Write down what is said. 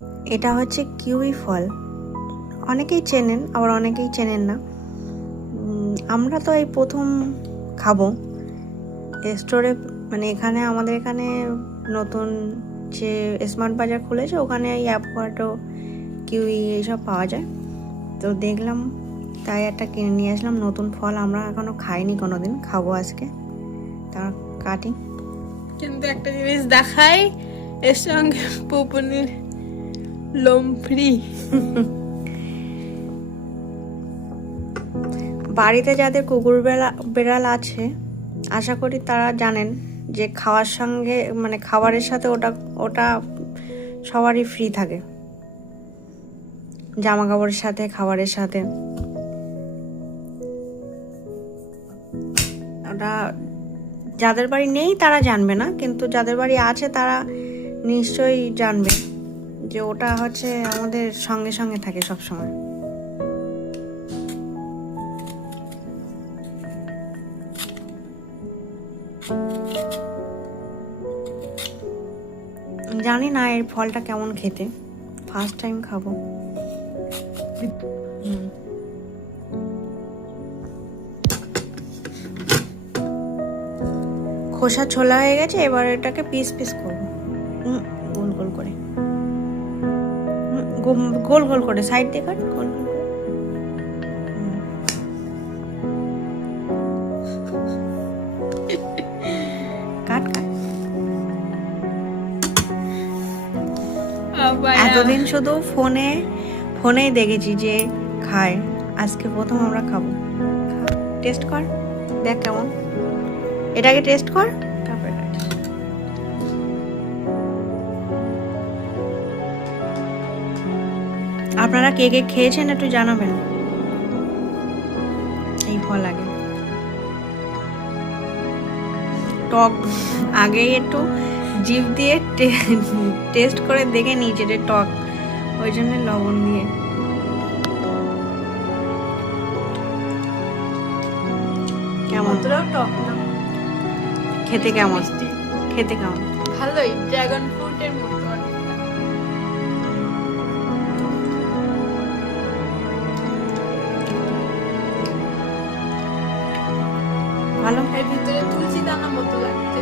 এটা হচ্ছে কিউই ফল, অনেকেই চেনেন আবার অনেকেই চেনেন না। আমরা তো এই প্রথম খাবো স্টোরে, মানে এখানে আমাদের এখানে নতুন যে স্মার্ট বাজার খুলেছে ওখানে এই অ্যাভোকাডো কিউই এইসব পাওয়া যায়, তো দেখলাম তাই একটা কিনে নিয়ে আসলাম। নতুন ফল আমরা এখনো খাইনি, কোনোদিন খাবো আজকে। তা কাটি, কিন্তু একটা জিনিস দেখাই, এর সঙ্গে পুপুনির লোম ফ্রি। বাড়িতে যাদের কুকুর বেড়াল আছে আশা করি তারা জানেন যে খাওয়ার সঙ্গে মানে খাবারের সাথে ওটা ওটা সবারই ফ্রি থাকে, জামা কাপড়ের সাথে খাবারের সাথে। ওটা যাদের বাড়ি নেই তারা জানবে না, কিন্তু যাদের বাড়ি আছে তারা নিশ্চয়ই জানবে যে ওটা হচ্ছে আমাদের সঙ্গে সঙ্গে থাকে সব সময়। জানি না এর ফলটা কেমন খেতে, ফার্স্ট টাইম খাবো। খোসা ছোলা হয়ে গেছে, এবার এটাকে পিস পিস করবো গোল গোল করে, গোল গোল করে সাইড দিয়ে কাট, গোল গোল করে। কাট কাট। এতদিন শুধু ফোনেই দেখেছি যে খায়, আজকে প্রথম আমরা খাবো। টেস্ট কর, দেখ কেমন, এটাকে টেস্ট কর তারপরে কাটিস। আপনারা কে কে খেয়েছেন একটু জানাবেন এই ফল। আগে টক, আগে একটু জিভ দিয়ে টেস্ট করে দেখে নিয়েছে যে টক, ওই জন্য লবণ দিয়ে। কেমন টক না, খেতে? কেমন খেতে? কেমন? ভালোই, ড্রাগন ফ্রুটের মতো। ভালো। এর ভিতরে তুলসী দানা মতো লাগছে।